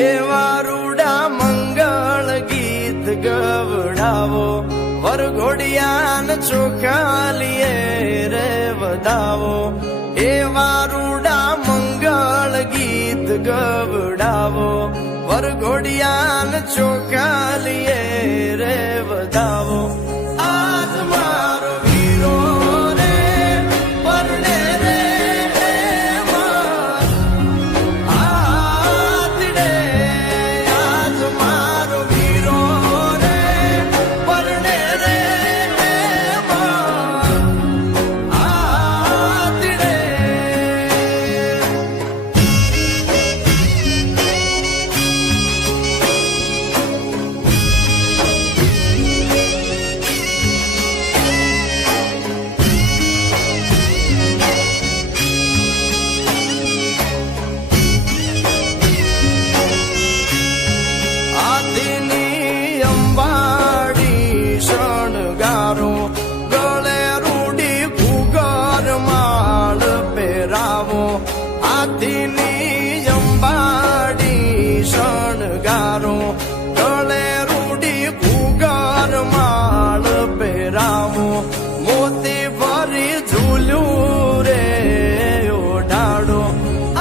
એવા રૂડા મંગળ ગીત ગવડાવો, વરઘોડિયાન ચોખાલીએ રે વધાવો. એવા રૂડા મંગળ ગીત ગવડાવો, વરઘોડિયાન ચોખાલીએ રે વધાવો. આજ મારો વીરો રે પરણે રે આતડે, આજ મારો વીરો રે પરણે રે આતડે. આદિની અંબાડી શણગારો, ગળે રૂડી ઘૂઘર માળ પહેરાવો. આદિની અંબાડી શણગારો, ગળે રૂડી ઘૂઘર માળ પહેરાવો. મોતી ભરી ઝૂલ્યું રે ઓઢાડો.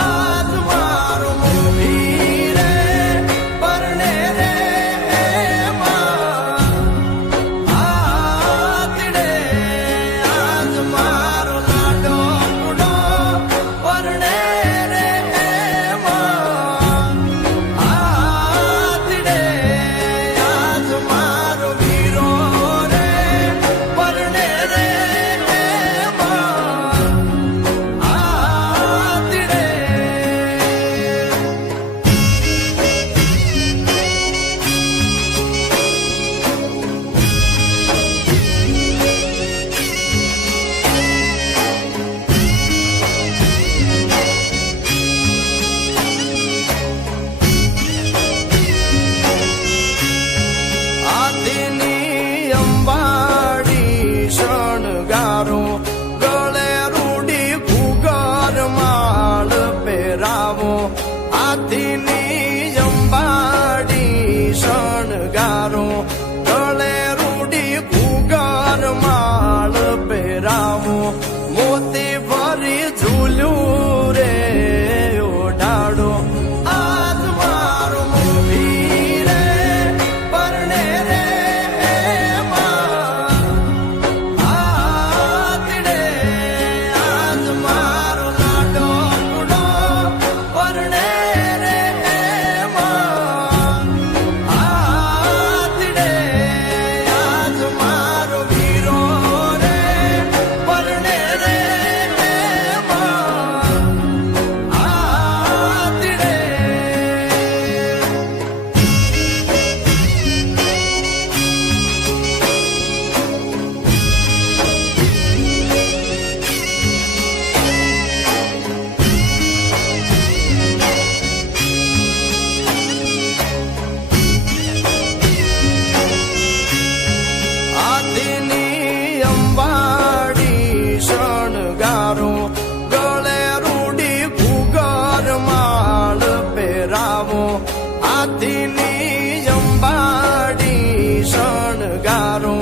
આજ મારો મોવી રે પરણે રે આતડે, આજ મારો લાડો કુડો પરણે રે આતડે, આજ મારો વીરો રે પરણે રે આતડે. આદિની અંબાડી શણગારો, ગળે રૂડી ઘૂઘર માળ પહેરાવો. આદિની અંબાડી શણગારો, ગળે રૂડી ઘૂઘર માળ પહેરાવો. મોતી ભરી ઝૂલ્યું રે ઓઢાડો. આજ મારો મોવી રે પરણે રે આતડે, આજ મારો લાડો કુડો પરણે રે આતડે, આજ મારો વીરો રે પરણે રે આતડે. આદિની અંબાડી શણગારો, ગળે રૂડી ઘૂઘર માળ પહેરાવો. આદિની અંબાડી શણગારો,